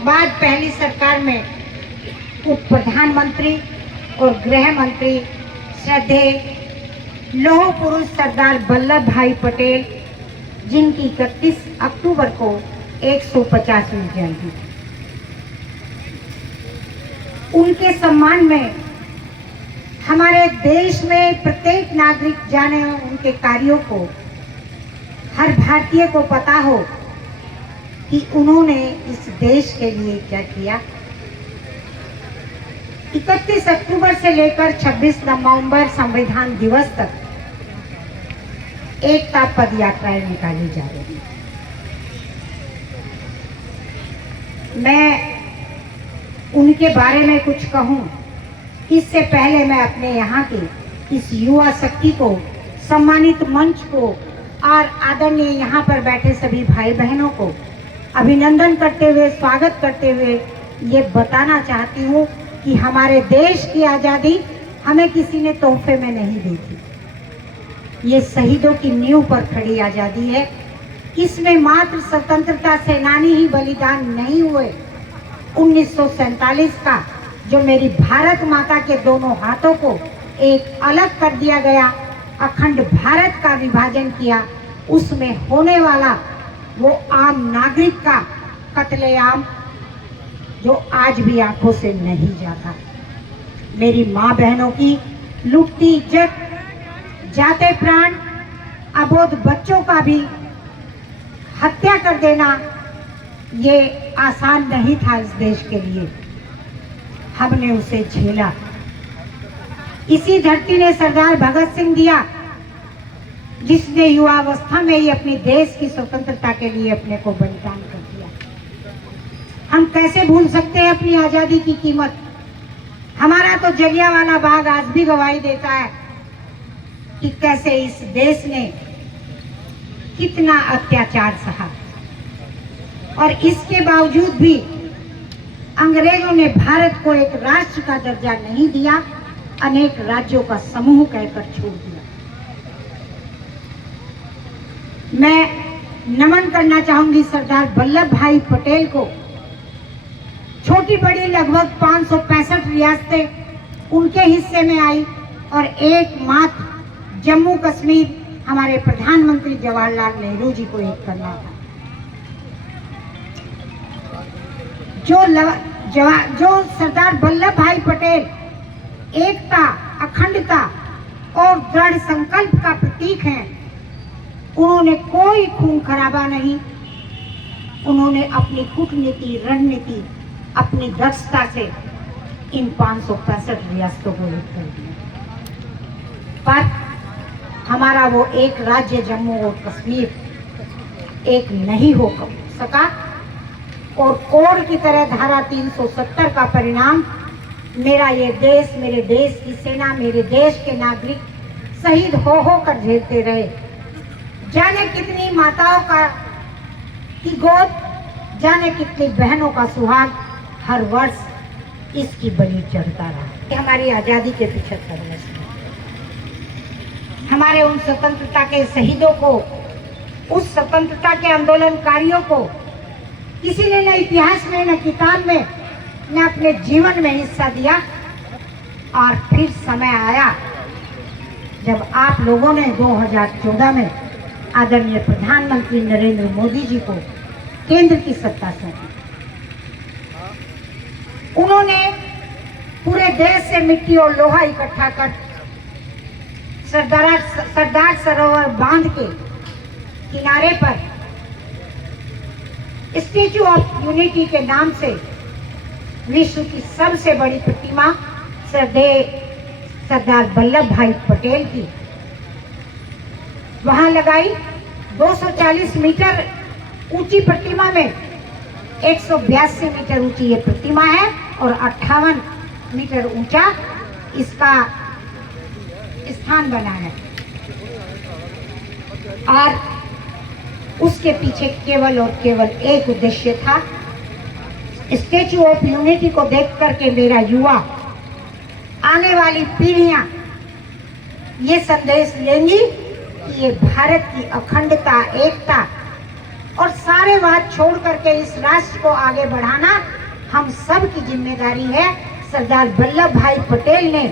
बाद पहली सरकार में उप प्रधानमंत्री और गृह मंत्री श्रद्धेय लौह पुरुष सरदार वल्लभ भाई पटेल, जिनकी 31 अक्टूबर को 150वीं जयंती, उनके सम्मान में हमारे देश में प्रत्येक नागरिक जाने उनके कार्यों को, हर भारतीय को पता हो कि उन्होंने इस देश के लिए क्या किया। 31 अक्टूबर से लेकर 26 नवंबर संविधान दिवस तक एकता पद यात्राएं निकाली जा रही हैं। मैं उनके बारे में कुछ कहूं, इससे पहले मैं अपने यहाँ की इस युवा शक्ति को, सम्मानित मंच को और आदरणीय यहाँ पर बैठे सभी भाई बहनों को अभिनंदन करते हुए, स्वागत करते हुए ये बताना चाहती हूँ कि हमारे देश की आज़ादी हमें किसी ने तोहफे में नहीं दी थी। ये शहीदों की नींव पर खड़ी आज़ादी है। इसमें मात्र स्वतंत्रता सेनानी ही बलिदान नहीं हुए। 1947 का जो मेरी भारत माता के दोनों हाथों को एक अलग कर दिया गया, अखंड भारत का विभाजन किया, उसमें होने वाला वो आम नागरिक का कत्लेआम जो आज भी आंखों से नहीं जाता। मेरी माँ बहनों की लुटती इज्जत, जाते प्राण, अबोध बच्चों का भी हत्या कर देना, ये आसान नहीं था इस देश के लिए। हमने उसे झेला। इसी धरती ने सरदार भगत सिंह दिया, जिसने युवावस्था में ही अपने देश की स्वतंत्रता के लिए अपने को बलिदान कर दिया। हम कैसे भूल सकते हैं अपनी आजादी की कीमत। हमारा तो जलियांवाला बाग आज भी गवाही देता है कि कैसे इस देश ने कितना अत्याचार सहा, और इसके बावजूद भी अंग्रेजों ने भारत को एक राष्ट्र का दर्जा नहीं दिया, अनेक राज्यों का समूह कहकर छोड़ दिया। मैं नमन करना चाहूंगी सरदार वल्लभ भाई पटेल को। छोटी बड़ी लगभग 565 रियासतें उनके हिस्से में आई और एकमात्र जम्मू कश्मीर हमारे प्रधानमंत्री जवाहरलाल नेहरू जी को एक करना था। जो सरदार वल्लभ भाई पटेल एकता, अखंडता और दृढ़ संकल्प का प्रतीक हैं, उन्होंने कोई खून खराबा नहीं। उन्होंने अपनी कूटनीति, रणनीति, अपनी दक्षता से इन 565 रियासतों को एक कर दिया। पर हमारा वो एक राज्य जम्मू और कश्मीर एक नहीं हो सका, और कोड की तरह धारा 370 का परिणाम मेरा ये देश, मेरे देश की सेना, मेरे देश के नागरिक शहीद हो कर झेलते रहे। जाने कितनी माताओं की गोद, जाने कितनी बहनों का सुहाग हर वर्ष इसकी बलि चढ़ता रहा। हमारी आज़ादी के 75 वर्ष में हमारे उन स्वतंत्रता के शहीदों को, उस स्वतंत्रता के आंदोलनकारियों को किसी ने न इतिहास में, न किताब में, न अपने जीवन में हिस्सा दिया। और फिर समय आया जब आप लोगों ने 2014 में आदरणीय प्रधानमंत्री नरेंद्र मोदी जी को केंद्र की सत्ता सौंपी। उन्होंने पूरे देश से मिट्टी और लोहा इकट्ठा कर सरदार सरोवर बांध के किनारे पर स्टैच्यू ऑफ यूनिटी के नाम से विश्व की सबसे बड़ी प्रतिमा श्रद्धेय सरदार वल्लभ भाई पटेल की वहां लगाई। 240 मीटर ऊंची प्रतिमा में 182 मीटर ऊंची ये प्रतिमा है और 58 मीटर ऊंचा इसका स्थान बना है। और उसके पीछे केवल और केवल एक उद्देश्य था, स्टैच्यू ऑफ यूनिटी को देख करके मेरा युवा, आने वाली पीढ़ियां ये संदेश लेंगी कि ये भारत की अखंडता, एकता और सारे बात छोड़ करके इस राष्ट्र को आगे बढ़ाना हम सब की जिम्मेदारी है। सरदार वल्लभ भाई पटेल ने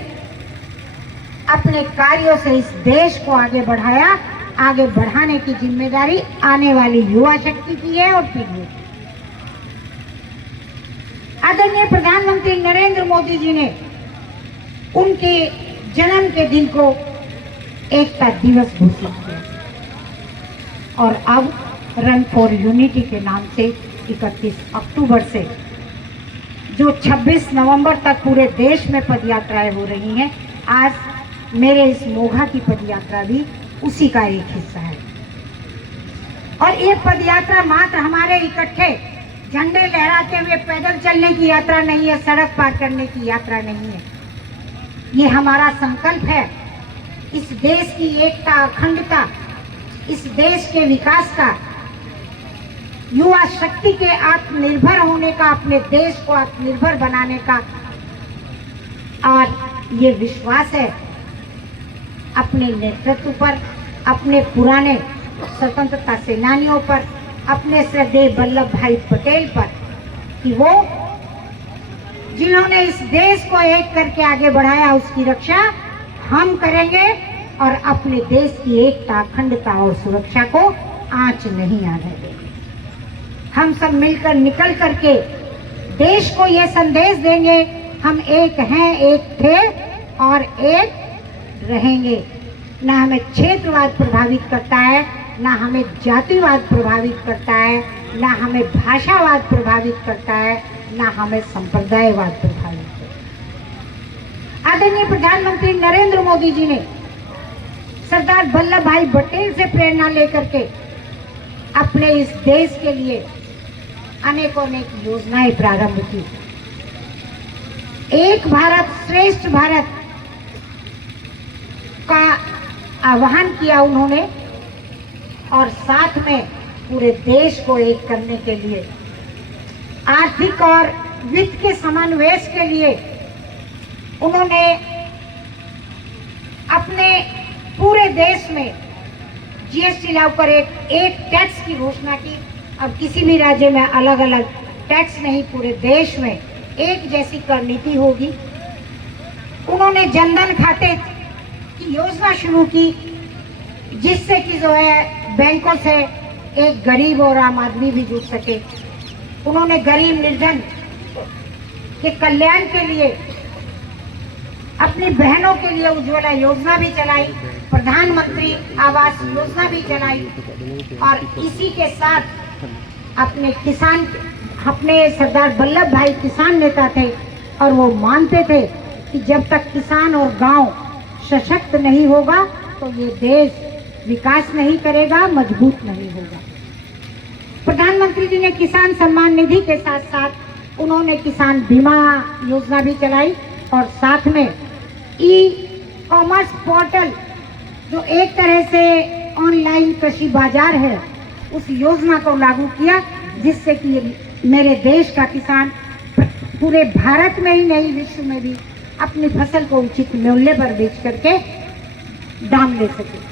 अपने कार्यों से इस देश को आगे बढ़ाया। आगे बढ़ाने की जिम्मेदारी आने वाली युवा शक्ति की है और पीढ़ियों की। आदरणीय प्रधानमंत्री नरेंद्र मोदी जी ने उनके जन्म के दिन को एकता दिवस घोषित किया और अब रन फॉर यूनिटी के नाम से 31 अक्टूबर से जो 26 नवंबर तक पूरे देश में पदयात्राएं हो रही हैं, आज मेरे इस मोघा की पदयात्रा भी उसी का एक हिस्सा है। और ये पदयात्रा मात्र हमारे इकट्ठे झंडे लहराते हुए पैदल चलने की यात्रा नहीं है, सड़क पार करने की यात्रा नहीं है। ये हमारा संकल्प है इस देश की एकता, अखंडता, इस देश के विकास का, युवा शक्ति के आत्मनिर्भर होने का, अपने देश को आत्मनिर्भर बनाने का। और ये विश्वास है अपने नेतृत्व पर, अपने पुराने स्वतंत्रता सेनानियों पर, अपने श्रद्धेय वल्लभ भाई पटेल पर कि वो जिन्होंने इस देश को एक करके आगे बढ़ाया, उसकी रक्षा हम करेंगे और अपने देश की एकता, अखंडता और सुरक्षा को आंच नहीं आने देंगे। हम सब मिलकर निकल करके देश को ये संदेश देंगे, हम एक हैं, एक थे और एक रहेंगे। ना हमें क्षेत्रवाद प्रभावित करता है, ना हमें जातिवाद प्रभावित करता है, ना हमें भाषावाद प्रभावित करता है, ना हमें संप्रदायवाद प्रभावित करता है। आदरणीय प्रधानमंत्री नरेंद्र मोदी जी ने सरदार वल्लभ भाई पटेल से प्रेरणा लेकर के अपने इस देश के लिए अनेकों अनेक योजनाएं प्रारंभ की। एक भारत श्रेष्ठ भारत का आह्वान किया उन्होंने और साथ में पूरे देश को एक करने के लिए, आर्थिक और वित्त के समन्वय के लिए उन्होंने अपने पूरे देश में जीएसटी लागू कर एक टैक्स की घोषणा की। अब किसी भी राज्य में अलग अलग टैक्स नहीं, पूरे देश में एक जैसी कर नीति होगी। उन्होंने जनधन खाते की योजना शुरू की जिससे कि जो है बैंकों से एक गरीब और आम आदमी भी जुड़ सके। उन्होंने गरीब निर्धन के कल्याण के लिए अपनी बहनों के लिए उज्ज्वला योजना भी चलाई, प्रधानमंत्री आवास योजना भी चलाई और इसी के साथ अपने किसान, अपने सरदार वल्लभ भाई किसान नेता थे और वो मानते थे कि जब तक किसान और गांव सशक्त नहीं होगा तो ये देश विकास नहीं करेगा, मजबूत नहीं होगा। प्रधानमंत्री जी ने किसान सम्मान निधि के साथ साथ उन्होंने किसान बीमा योजना भी चलाई और साथ में ई कॉमर्स पोर्टल जो एक तरह से ऑनलाइन कृषि बाजार है, उस योजना को लागू किया जिससे कि मेरे देश का किसान पूरे भारत में ही नहीं, विश्व में भी अपनी फसल को उचित मूल्य पर बेच करके दाम ले सके।